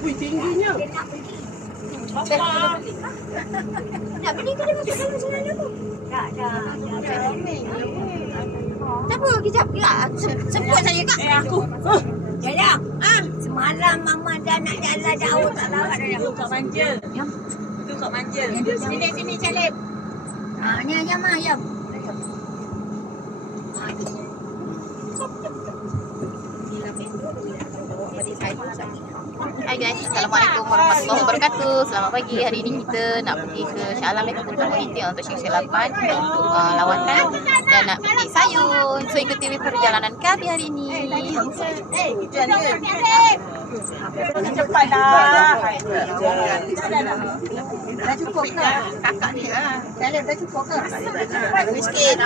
Wih, tingginya. Nak beli ke dia masuk dalam sana tu? Dah. Tak apa, kejap pula. Sebut saja kak. Aku. Jaya. Semalam mama dah nak jalan jauh tak lawat dah. Itu kat manja. Itu kat manja. Sini Caleb. Ni ayam ayam. Hai guys, Assalamualaikum warahmatullahi wabarakatuh. Selamat pagi. Hari ini kita nak pergi ke Shah Alam Medical Community untuk section 8 untuk lawatan dan nak pergi sayur. So ikuti perjalanan kami hari ini. Cepat dah. Dah cukup ke? Kakak ni lah. Caleb dah cukup ke? Miskin.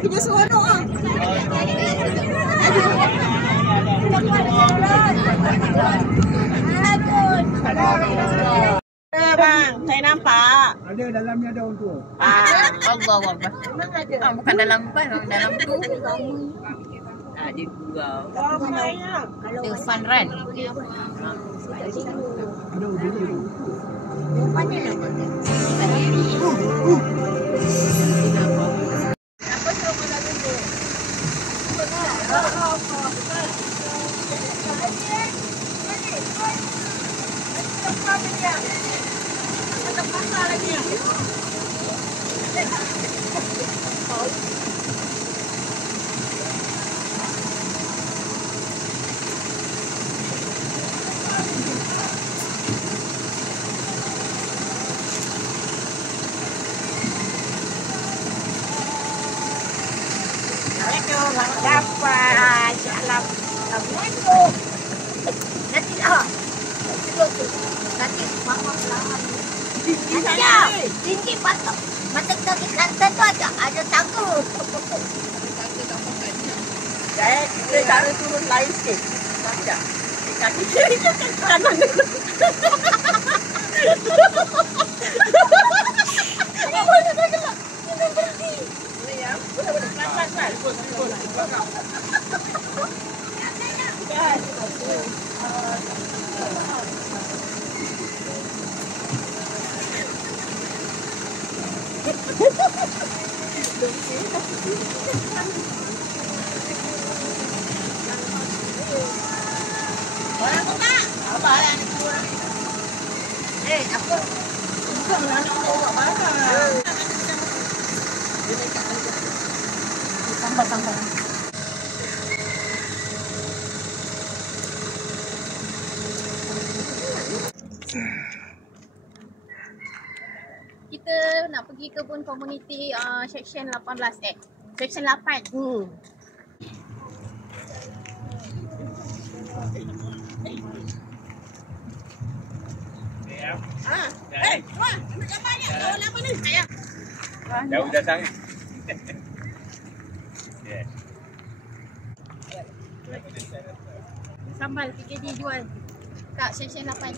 Kita seronok ah. Bang, saya nampak. Ada dalamnya ada orang tua. Allah Akbar. Bukan dalam ban, dalam tu. Dia gurau. Dia fun run. Ada udara. Dapat Alam. Assalamualaikum. Nanti lah. Nanti mama selamat. Nanti lah. Tinggi patok. Mata kaki kantor tu ada tangga. Kita cara turun lain sikit. Sekejap. Kaki kiri ke kaki kanan dulu. Boleh tak gelap? Kita berhenti. Boleh ya? Boleh. Pelan-pelan. Orang tu tak? Abang lah ni keluar. Apa? Bukan anak bawa barang. Sampai. Kita nak pergi kebun komuniti section 18 section 8. Wah, ambil gambar ni. Kawan apa ni? Ayah. Jauh dah sangat. Sambal PKD jual kat section 8.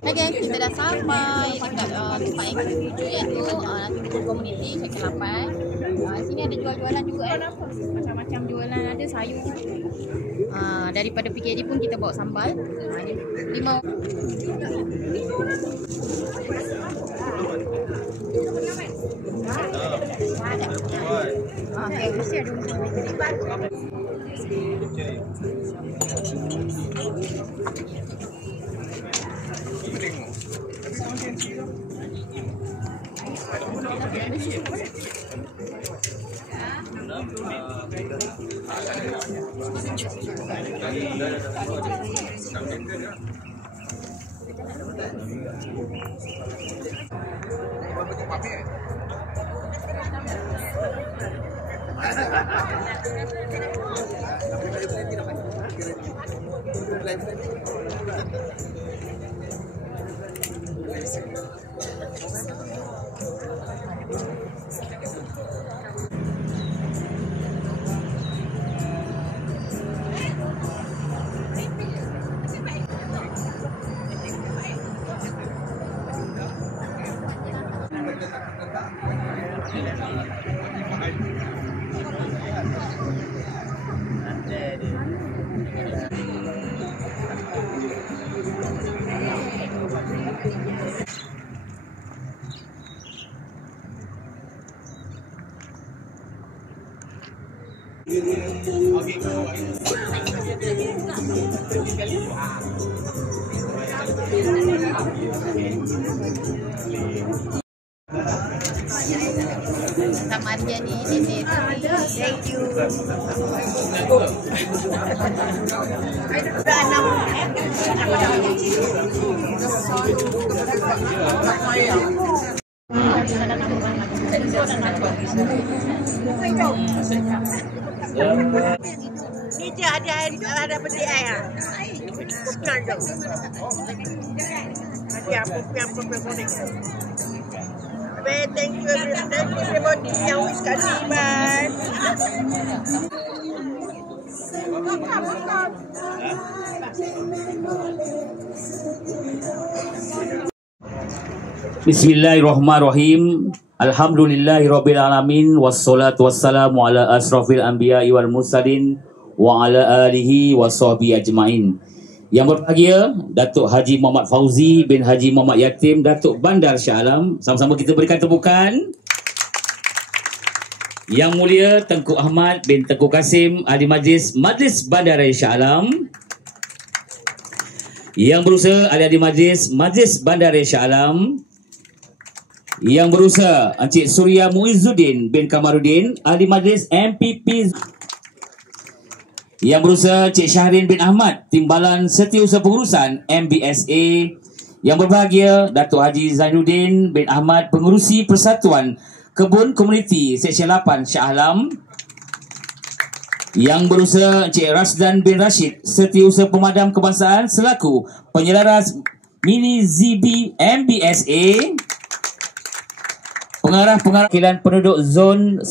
Hai guys, kita dah sampai dekat tempat yang kita tuju iaitu nanti kebun komuniti section 8. Sini ada jual-jualan juga macam-macam jualan, ada sayur. Daripada PKD pun kita bawa sambal. Limau. Okay, mesti ada Selamat hari jadi Dede. Thank you. Ni je ada petik air. Sekarang jom. Nanti apa boleh. Thank you everybody yang wish kat ni, man. Bismillahirrahmanirrahim. Alhamdulillahirabbil alamin wassalatu wassalamu ala asrafil anbiya'i wal mursalin wa ala alihi washabihi ajmain. Yang berbahagia Datuk Haji Muhammad Fauzi bin Haji Muhammad Yatim Datuk Bandar Shah Alam. Sama-sama kita berikan tepukan. Yang mulia Tengku Ahmad bin Tengku Kasim Ahli Majlis Majlis Bandar Shah Alam. Yang berusaha Ahli Majlis Majlis Bandar Shah Alam. Yang berusaha Encik Surya Muizzuddin bin Kamaruddin Ahli Majlis MPP. Yang berusaha Cik Syahrin bin Ahmad Timbalan Setiausaha Pengurusan MBSA. Yang berbahagia Datuk Haji Zainuddin bin Ahmad Pengurusi Persatuan Kebun Komuniti Seksyen 8 Shah Alam. Yang berusaha Cik Rasdan bin Rashid Setiausaha Pemadam Kebangsaan selaku Penyelaras Mini ZB MBSA. Pengarah-pengarah Wakilan Penduduk Zon 1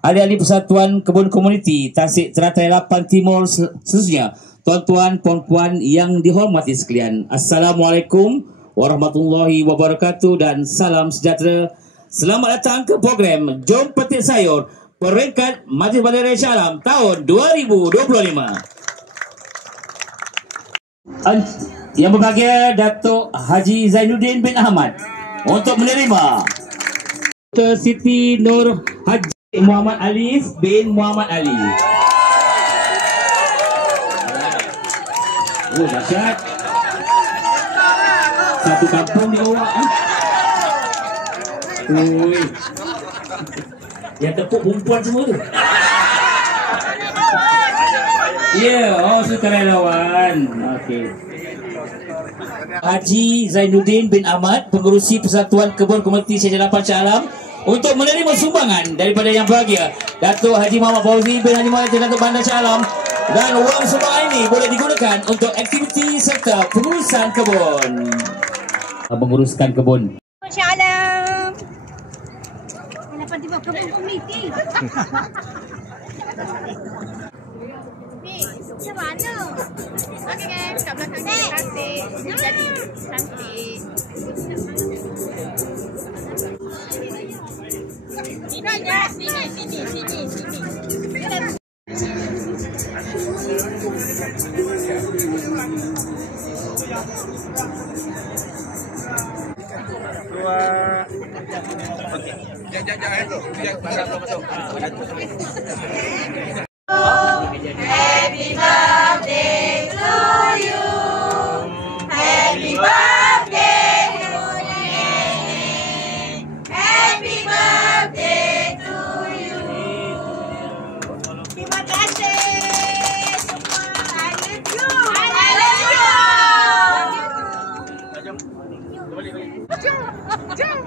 Ahli-ahli Persatuan Kebun Komuniti Tasik Teratai 8 Timur khususnya tuan-tuan, puan-puan yang dihormati sekalian. Assalamualaikum warahmatullahi wabarakatuh dan salam sejahtera. Selamat datang ke program Jom Petik Sayur peringkat Majlis Bandar Shah Alam tahun 2025. Yang berbahagia Datuk Haji Zainuddin bin Ahmad untuk menerima Siti Nur Haji Muhammad Alif bin Muhammad Ali. Oh, dahsyat. Satu kampung di awak. Ui. Yang tepuk perempuan semua tu. Ya, oh sukarelawan. Okey. Haji Zainuddin bin Ahmad, Pengurusi Persatuan Kebun Komuniti Seksyen 8 Shah Alam, untuk menerima sumbangan daripada yang berbahagia Datuk Haji Muhammad Fauzi bin Haji Muhammad Datuk Bandar Shah Alam. Dan wang sumbangan ini boleh digunakan untuk aktiviti serta pengurusan kebun. Menguruskan kebun. Shah Alam. Kenapa tiba kebun komuniti? Macam mana? Okey guys, kat belakang ni cantik. Jadi cantik. Sini. Happy birthday to you. Happy birthday to you. Happy birthday to you. Terima kasih semua. I love you. I love you. Jom.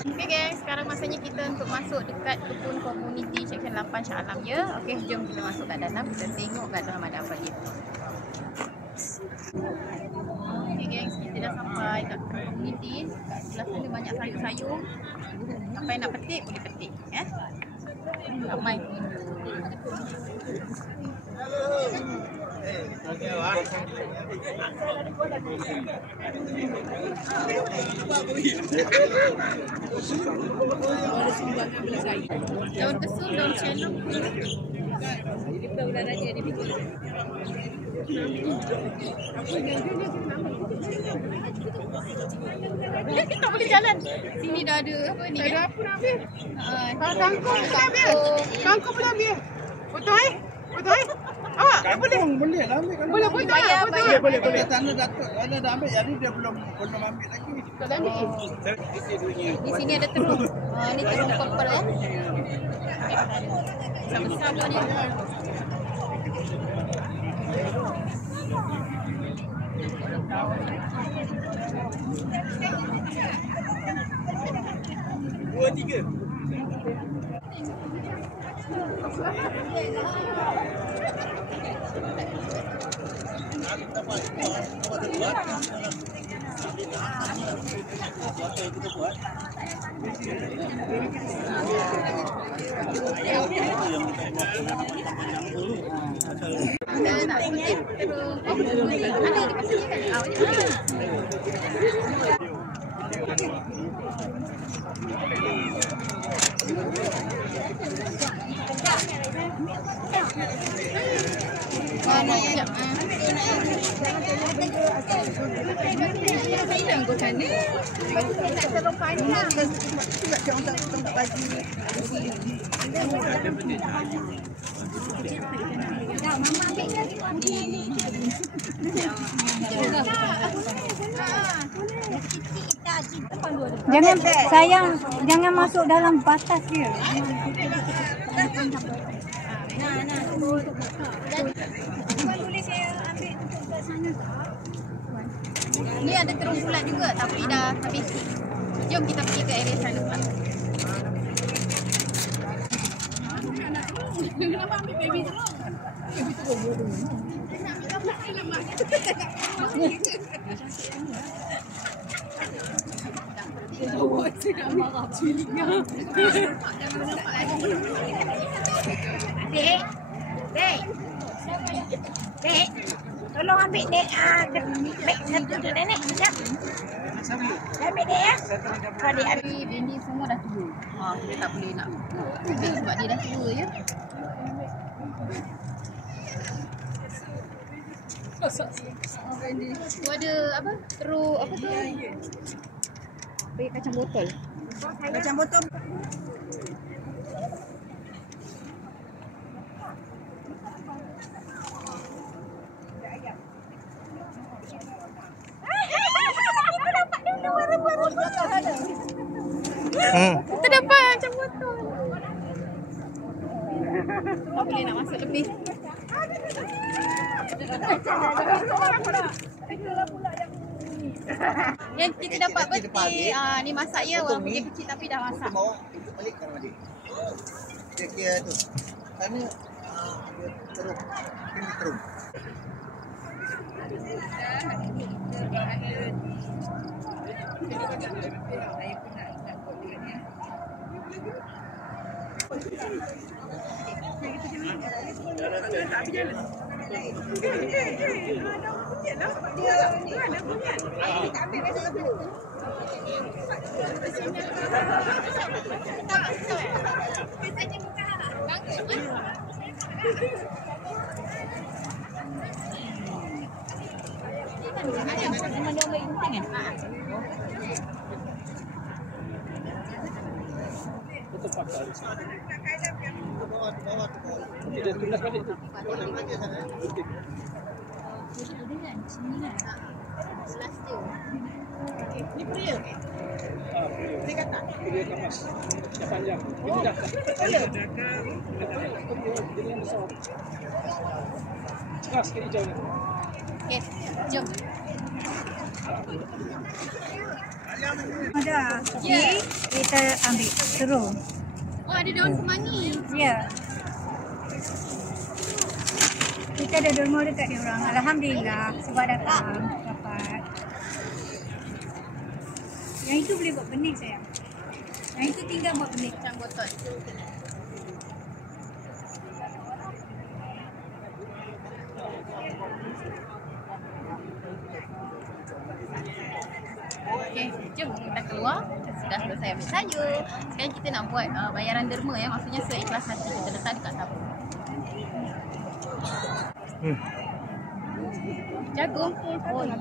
Okey guys, sekarang masanya kita untuk masuk dekat kebun komuniti Seksyen 8 Shah Alam ya. Okey, jom kita masuk kat dalam, kita tengok kat dalam ada apa dia. Okey guys, kita dah sampai kat kebun komuniti. Kat sebelah sana banyak sayur-sayur. Apa yang nak petik boleh petik ya. Ramai pengunjung. Daun kesum, daun celok. Kita boleh jalan. Sini dah ada apa ni? Ada apa nak ambil? Kangkung pun ambil. Kangkung pun ambil. Betul eh? Betul eh? Awak boleh? Boleh lah ambil kalau Boleh nak. bayar. Boleh. Tanah Datuk ada dah ambil, jadi dia belum ambil lagi. Kalau ambil. Di sini ada terung. Ni terung purple eh. Sama-sama ni. Dua, tiga. Jangan sayang, jangan masuk dalam batas dia. Boleh saya ambil untuk kat sana tak? Ni ada terung bulat juga tapi dah habis. Jom kita pergi ke area sana pula. Kenapa ambil baby terung? Baby terung. Dek, tolong ambil dek beg satu tu nenek. Sekejap. Ambil dek ya. Adik ambil. Ini semua dah tua. Kita tak boleh nak ambil sebab dia dah tua je. Tu ada apa? Teruk apa tu? Bagi kacang botol. Macam botol. Kita dapat kacang botol. Tak boleh nak masuk lebih. Yang kita dapat peti, ni masaknya walaupun dia kecil tapi dah masak. Bawa ikut balik kan adik. Kira tu. Sana dia teruk. Ini teruk. Dia tulis balik tu. Ni pria. Dia kata. Dia kapas. Dia panjang. Ini dah. Ini yang besar. Sikit hijau ni. Okey, jom. Ada. Ya. Kita ambil terung. Oh, ada daun semani. Ya. Kita ada derma dekat dia orang. Alhamdulillah sebab datang dapat. Yang itu boleh buat benih sayang. Yang itu tinggal buat benih. Kacang botol. Okey, jom kita keluar. Sudah selesai ambil sayur. Sekarang kita nak buat bayaran derma ya. Maksudnya seikhlas hati kita letak dekat tabung. Jagung. Oh iya.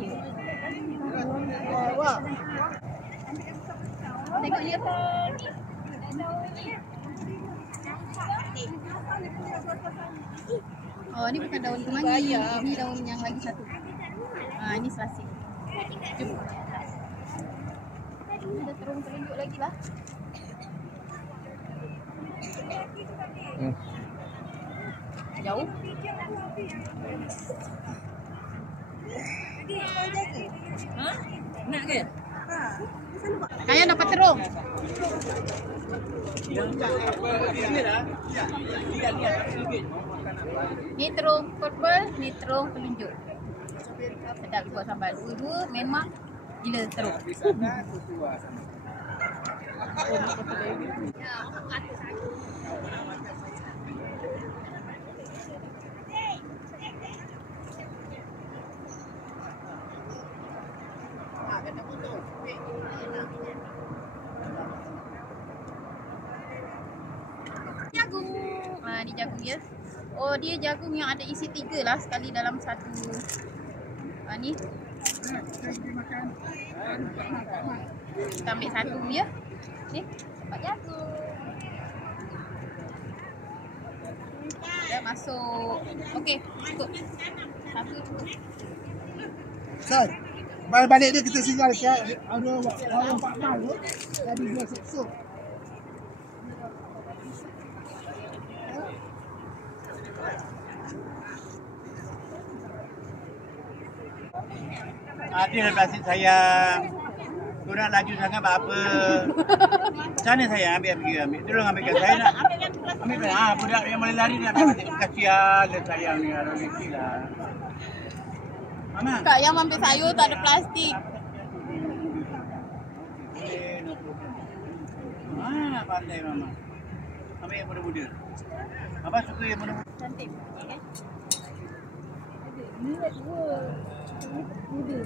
Tengok dia. Oh, ni bukan daun kemangi. Ini daun yang lagi satu. Ini selasih. Jom. Ada terung telunjuk lagi lah. Jauh. Ha? Nak ke? Kaya dapat terung. Ni terung purple, ni terung telunjuk. Sedap buat sambal. Dua-dua memang gila terung. Jagung. Ni jagung ya. Oh, dia jagung yang ada isi 3 lah sekali dalam satu. Ni. Kita ambil satu ya. Ni, dapat jagung. Dah masuk. Okey, cukup. Satu cukup. San, balik dia kita singgah dekat ada orang 4 mal tu. Tadi dia seksup. Adil plastik sayang. Kau nak laju sangat apa? Macam mana sayang ambil. Tolong ambilkan saya nak. Ambil. Budak yang boleh lari dia ambil. Kasihan dia sayang ni. Rezeki lah. Mama. Kak yang ambil sayur tak ada plastik. Pandai Mama. Ambil yang muda-muda. Abang suka yang muda-muda. Cantik. Kan? Ni ada dua. Muda.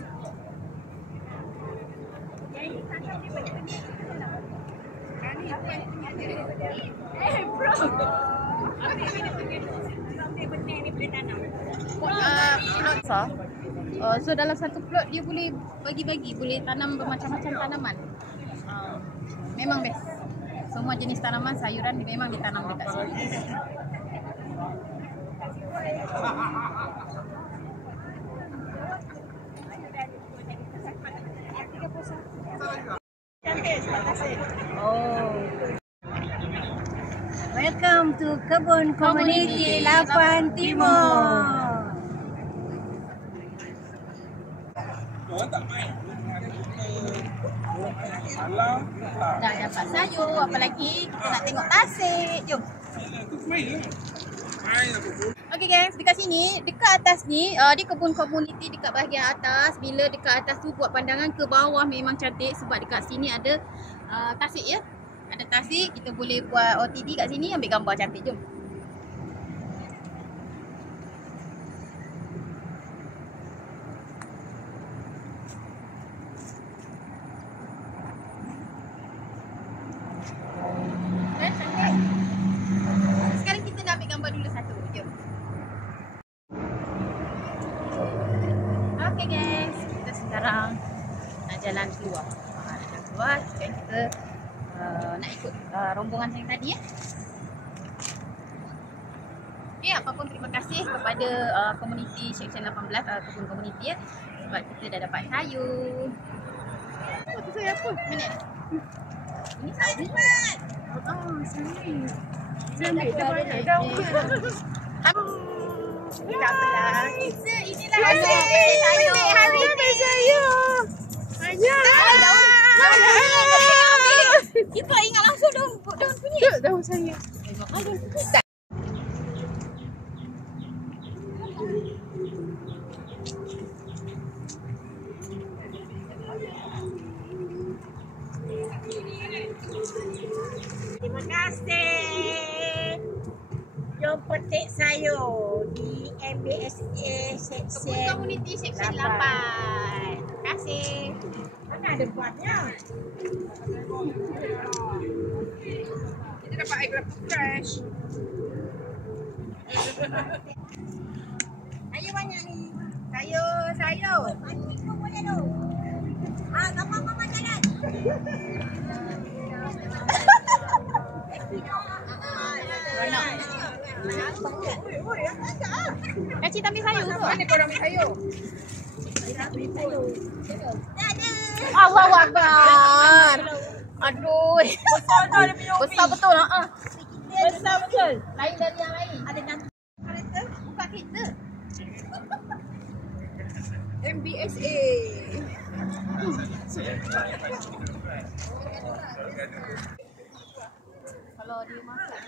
So dalam satu plot dia boleh bagi-bagi, boleh tanam bermacam-macam tanaman. Memang best. Semua jenis tanaman, sayuran memang ditanam dekat sini. Oh. Welcome to Kebun Komuniti Lapan Timur. Dah dapat sayur, apa lagi? Kita nak tengok tasik. Jom. Okey guys, dekat sini, dekat atas ni, dia kebun komuniti dekat bahagian atas. Bila dekat atas tu buat pandangan ke bawah memang cantik sebab dekat sini ada tasik ya. Ada tasik, kita boleh buat OTD kat sini, ambil gambar cantik. Jom. Sekarang kita nak ambil gambar dulu satu. Jom. Okay guys, kita sekarang nak jalan keluar. Nak jalan keluar, sekarang kita nak ikut rombongan yang tadi ya. Okay, apapun terima kasih kepada komuniti Seksyen 18, kebun komuniti ya. Sebab kita dah dapat sayur. Oh, tu sayur apa? Mana? Ini sayur cepat. Oh, sayur. Sayur dah banyak daun. Tak apalah. Inilah hasil sayur. Hari ni sayur. Ayah. Kita ingat langsung daun kunyit. Daun sayur. Tak. Terima kasih. Jom petik sayur di MBSA Seksyen Komuniti Seksyen 8. kasih. Mana ada buatnya? Kita dapat air kelapa fresh. Sayur banyak ni. Sayur. Itu boleh tu. Gampang jalan. Kacik tak ambil sayur tu? Mana korang ambil sayur? Allahu Akbar. Aduh. Besar betul. Besar betul. Lain dari yang lain. Ada gantung kereta. Buka kereta. MBSA. Kalau dia masak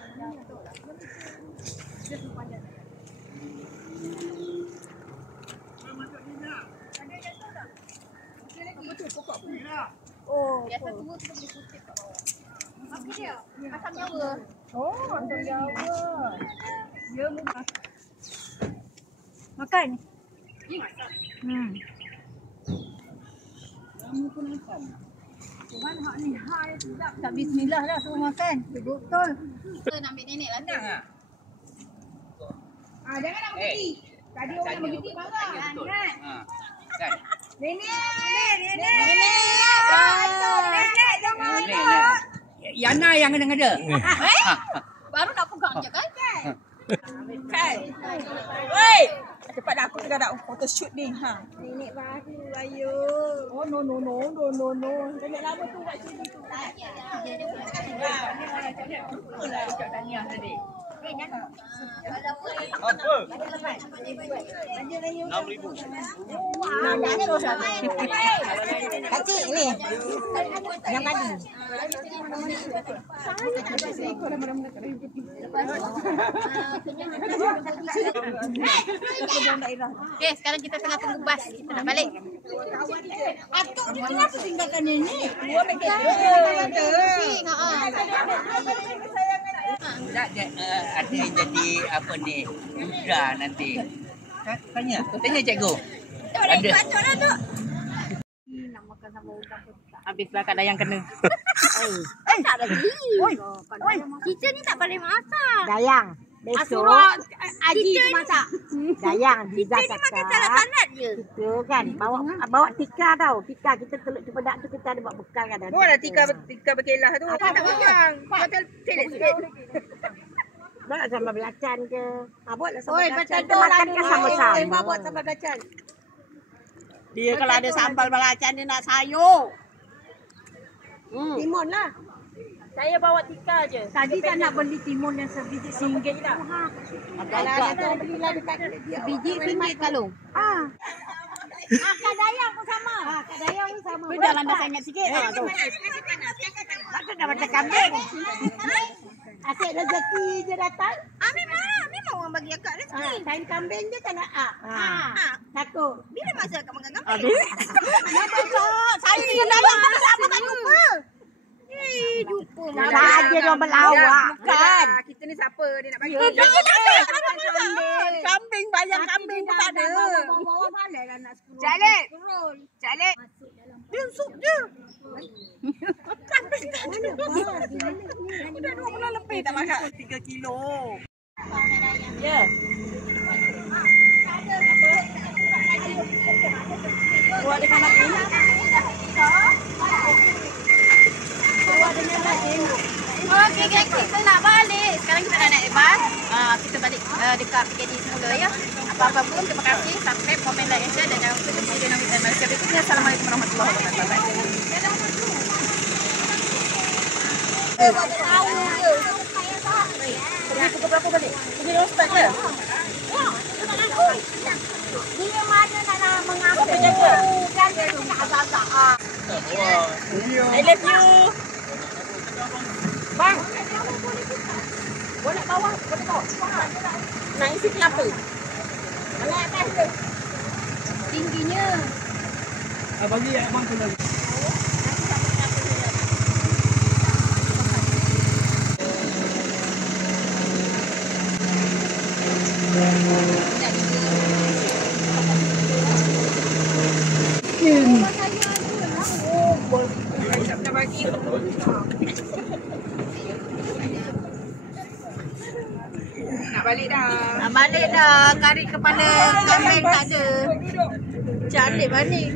dia panjang. Oh, Biasa tua kita boleh kutip kat bawah. Apa dia? Asam Jawa. oh, asam Jawa. Dia mudah. Makan. Ni masak. Kamu pun makan. Tuhan hak ni hai sedap. Tak bismillah dah suruh makan. Betul. Kita nak ambil nenek lah tu. Jangan nak berhenti. Tadi orang nak berhenti marah. Kan? Nenek. Yana yang kena-kena. Baru nak pegang je kan? Kan. Woi. Cepat dah aku tengah nak photo shoot ni. Nenek baru ayo. Oh no. Nenek lama tu kat sini tu. Apa? 6,000. Kacik ni. Yang tadi. Okey, sekarang kita tengah tunggu bas. Kita nak balik. Atuk ni kenapa tinggalkan nenek? Dua paket. Pusing. Tak ada yang jadi apa ni? Muda nanti. Tanya cikgu. Ada. Habislah kat dayang kena. Tak lagi. Oi. Kita ni tak boleh masak. Dayang. Besok Aji masak. Dayang Diza Kita ni makan cakap. salad-salad je. Kita kan bawa tika tau. Tika kita teluk cepedak tu kita ada buat bekal kan. Buatlah tika berkelah tu. Tak pegang. Pasal pelet sikit. Buatlah sambal belacan ke. Buatlah Oi, sambal belacan. macam Kita makan kan sama-sama. Buat sambal belacan. Dia kalau ada sambal belacan dia nak sayur. Timun lah. Saya bawa tika je. Tadi tak nak beli timun yang sebiji RM1 tu. Kalau nak belilah dekat Biji RM1 kalung. Kak Dayang pun sama. Kak Dayang pun sama. Tu jangan dah sangat sikit. Tu. Macam dah macam kambing. Asyik rezeki je datang. Memang orang bagi akak rezeki. Kain kambing je tak nak. Takut. Bila masa akak makan kambing? Ya betul. Saya ni dalam apa tak lupa. Jumpa Saja dia melawak. Bukan. Kita ni siapa dia nak bagi. Kambing bayang kambing pun tak ada. Bawa balik lah nak scroll. Jalik. Jalik. Dia sup je. Dah 2 bulan lebih tak makan. 3 kilo. Ya. Buat dengan anak ni. Okey, kita nak balik. Sekarang kita dah naik bas. Kita balik dekat PKD semula ya. Apa-apa pun, terima kasih. Subscribe, komen, like, share dan jangan lupa jumpa di dalam video Malaysia berikutnya. Assalamualaikum warahmatullahi wabarakatuh. Pergi pukul berapa balik? Pergi hospital ke? Dia mana nak mengambil. Apa jaga? Jaga tu nak agak-agak. I love you. Bang. Boleh bawa? Boleh bawa? Nak isi kelapa? Mana atas tu? Tingginya. Bagi abang tu lagi. Tinggi. balik dah. Nak balik dah. Kari kepala kambing tak ada. Cantik balik.